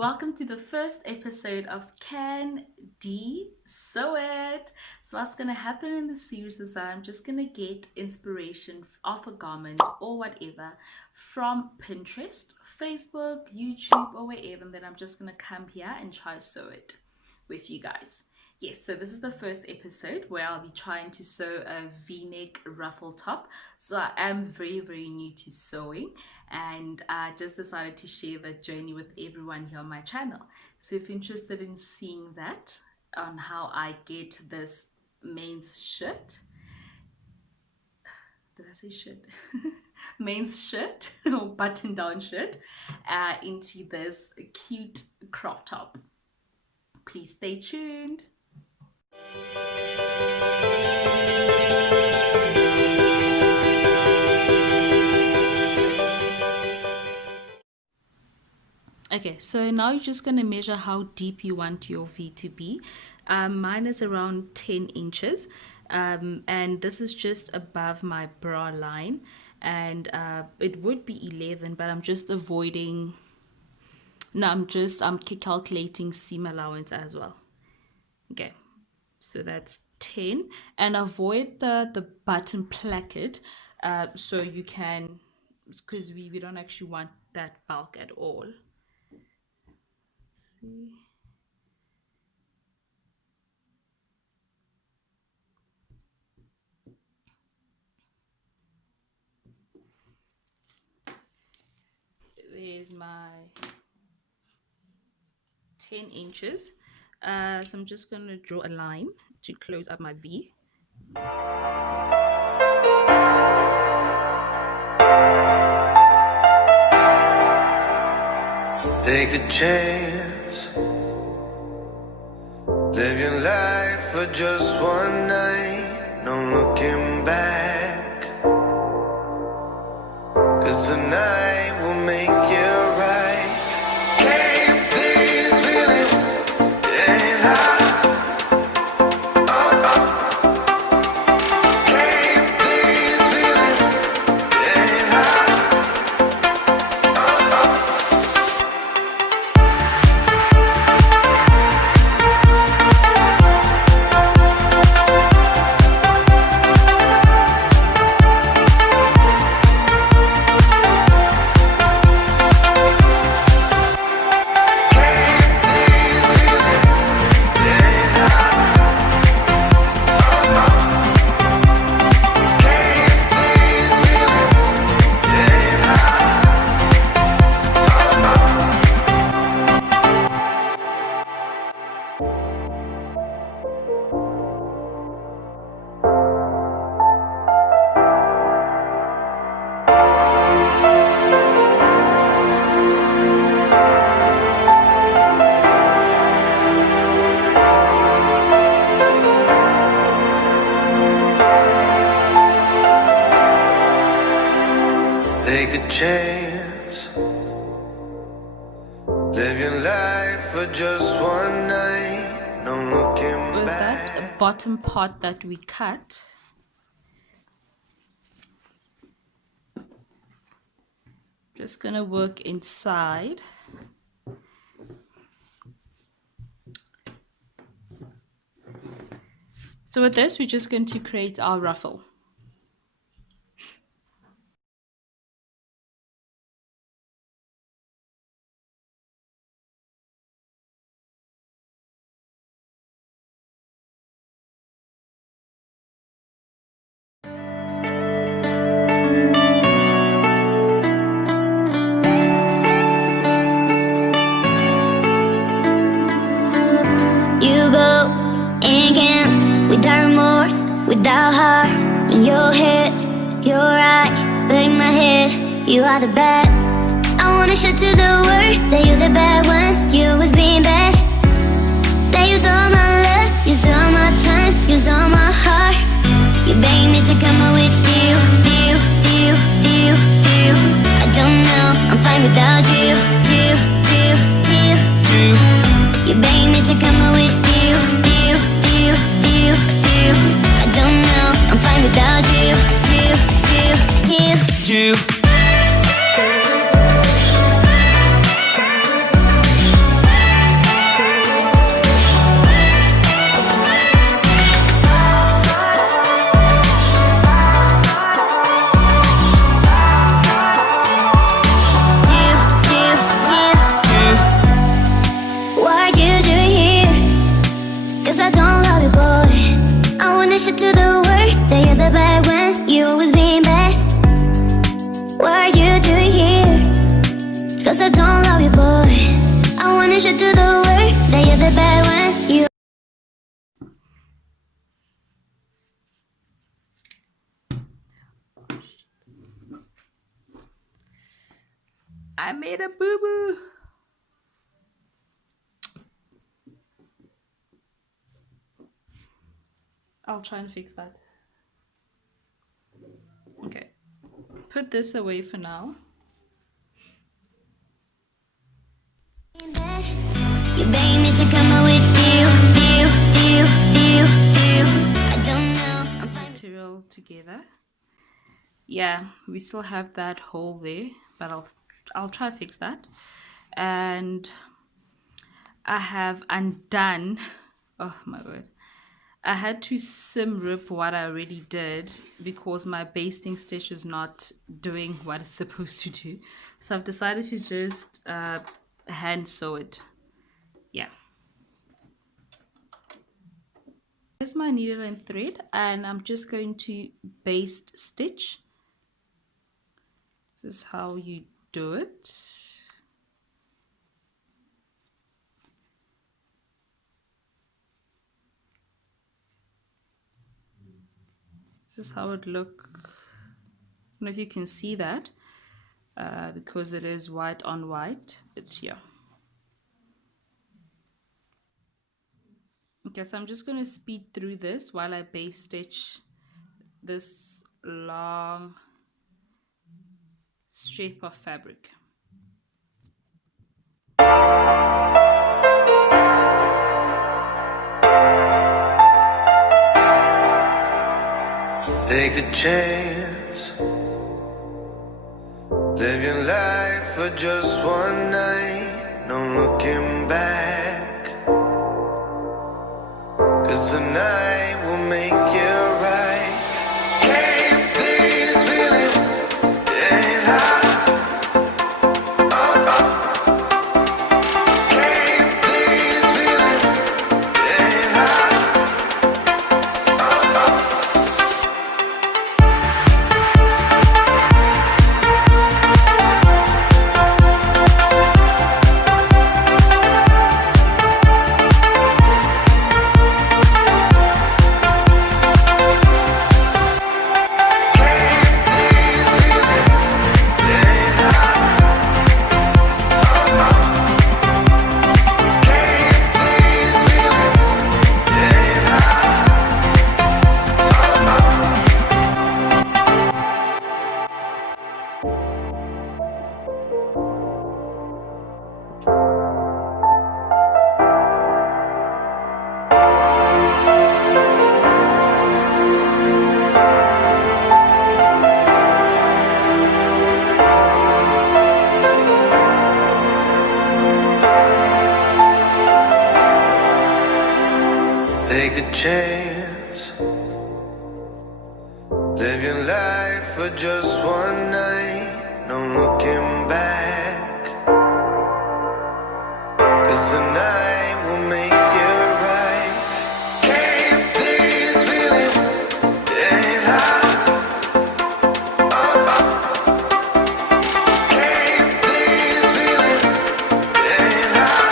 Welcome to the first episode of Can D Sew It. So what's gonna happen in the series is that I'm just gonna get inspiration of a garment or whatever from Pinterest, Facebook, YouTube, or wherever, and then I'm just gonna come here and try to sew it with you guys. Yes, so this is the first episode where I'll be trying to sew a v-neck ruffle top. So I am very new to sewing, and I just decided to share that journey with everyone here on my channel. So if you're interested in seeing that, on how I get this men's shirt, did I say shirt? Men's shirt or button down shirt into this cute crop top. Please stay tuned. Okay, so now you're just going to measure how deep you want your V to be. Mine is around 10 inches, and this is just above my bra line, and it would be 11, but I'm just avoiding, no, I'm calculating seam allowance as well. Okay, so that's 10, and avoid the button placket, so you can, because we don't actually want that bulk at all. See. There's my 10 inches. So I'm just going to draw a line to close up my V. Take a chance, live your life for just one night, no looking back, 'cause tonight will make you right. Keep this feeling, getting hot, keep this feeling, getting hot, take a chance, live your life for just one night, no looking Was back. that bottom part that we cut? Just gonna work inside. So with this, we're just going to create our ruffle. You go and can't, without remorse, without heart. In your head, you're right, but in my head, you are the bad. I wanna show to the world that you're the bad one. You was being bad. That you saw my love, you saw my time, you saw my heart. You begged me to come up with you. I don't know, I'm fine without you. You begged me to come up with you. I don't know, I'm fine without you. finish it to the word that you're the bad when you. I made a boo-boo. I'll try and fix that. Okay. Put this away for now. You beg me to come out with you. I don't know. I'm fine. Material together. Yeah, we still have that hole there, but I'll try to fix that. And I have undone. Oh my word. I had to sim rip what I already did because my basting stitch is not doing what it's supposed to do. So I've decided to just hand sew it. Yeah. Here's my needle and thread, and I'm just going to baste stitch. This is how you do it. This is how it look. I don't know if you can see that because it is white on white. It's here. Okay, so I'm just going to speed through this while I base stitch this long strip of fabric. Take a chance. Live your life for just one night. No looking back. 'Cause tonight will make you right. Can't this feeling get hot? Can't this feeling get hot? Take a chance. Live your life for just one night. No looking back. 'Cause tonight will make you right. Can't this feeling get hot? Can't this feeling get hot?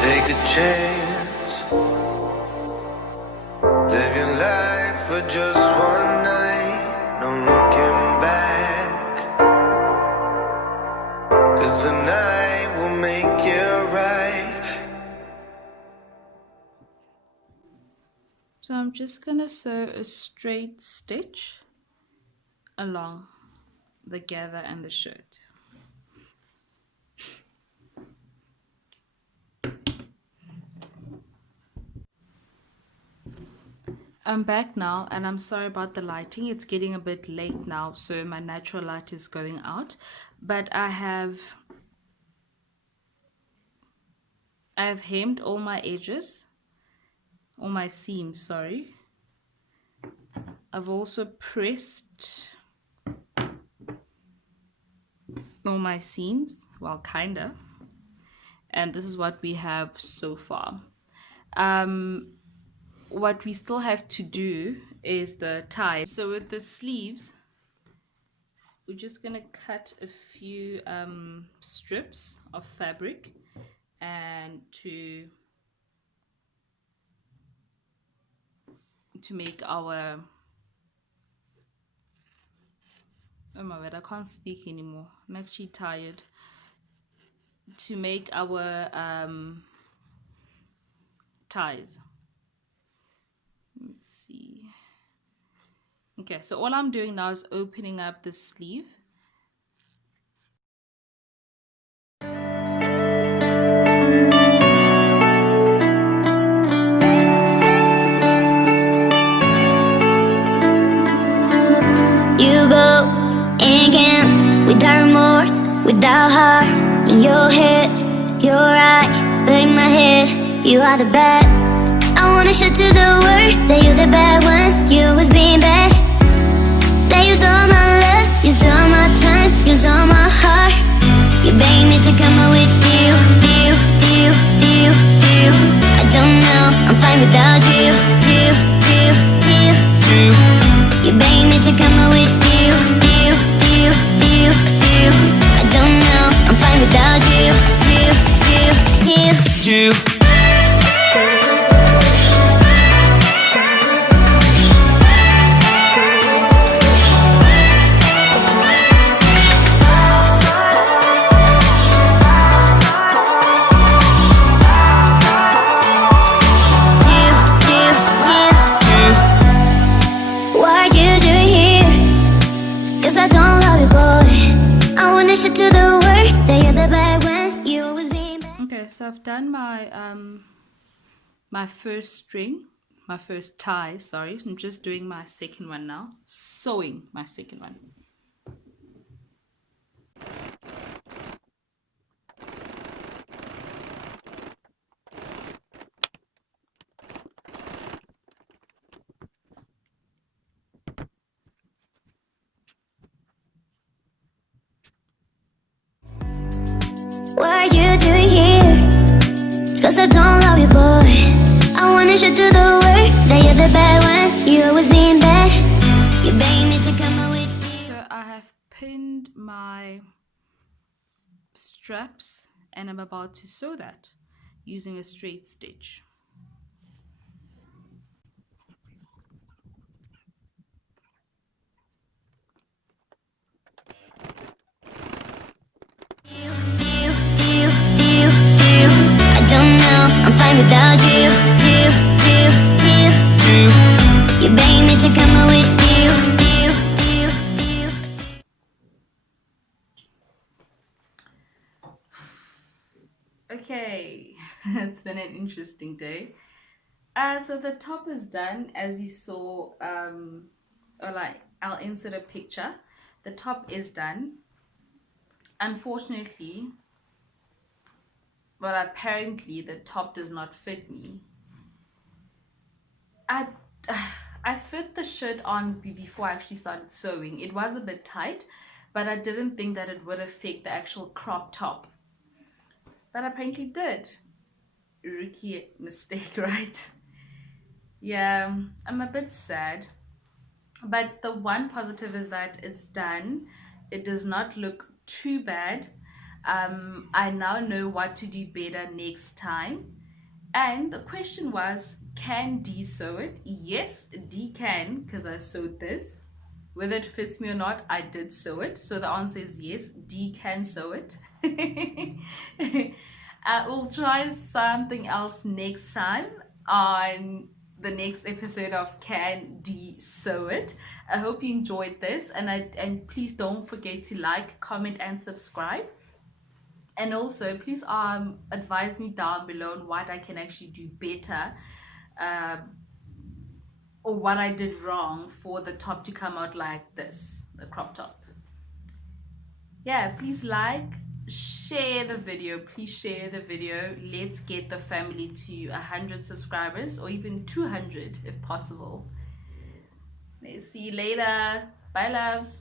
Take a chance. Live your life for just one night. No looking back. 'Cause tonight will make you right. So I'm just going to sew a straight stitch along the gather and the shirt. I'm back now, and I'm sorry about the lighting. It's getting a bit late now, so my natural light is going out. But I have hemmed all my edges, all my seams, sorry. I've also pressed all my seams, well, kinda. And this is what we have so far. What we still have to do is the ties. So with the sleeves, we're just gonna cut a few strips of fabric and to make our, oh my god, I can't speak anymore, I'm actually tired, to make our ties. Let's see. Okay, so all I'm doing now is opening up the sleeve. You go and can't, without remorse, without heart. In your head, you're right, but in my head, you are the bad. I wanna show to the world that you're the bad one. You was being bad. That you all my love, you all my time, you all my heart. You begged me to come out with you. I don't know, I'm fine without you. You begged me to come out with you. I don't know, I'm fine without you. So I've done my my first string, my first tie, sorry. I'm just doing my second one now, sewing my second one. What are you doing here? Cause I don't love you, boy. I wanna show to the world that you're the bad one. You always being bad. You begged me to come out with you. So I have pinned my straps and I'm about to sew that using a straight stitch. I don't know, I'm fine without you. You begged me to come out with you. Okay, it's been an interesting day. So the top is done, as you saw, or like I'll insert a picture. The top is done. Unfortunately, well, apparently the top does not fit me. I fit the shirt on before I actually started sewing. It was a bit tight, but I didn't think that it would affect the actual crop top. But apparently it did. Rookie mistake, right? Yeah, I'm a bit sad. But the one positive is that it's done. It does not look too bad. I now know what to do better next time. And the question was, can D sew it? Yes, D can, because I sewed this. Whether it fits me or not, I did sew it. So the answer is yes, D can sew it. We'll try something else next time on the next episode of Can D Sew It. I hope you enjoyed this, and please don't forget to like, comment, and subscribe. And also, please advise me down below on what I can actually do better or what I did wrong for the top to come out like this, the crop top. Yeah, please like, share the video. Please share the video. Let's get the family to 100 subscribers, or even 200 if possible. See you later. Bye, loves.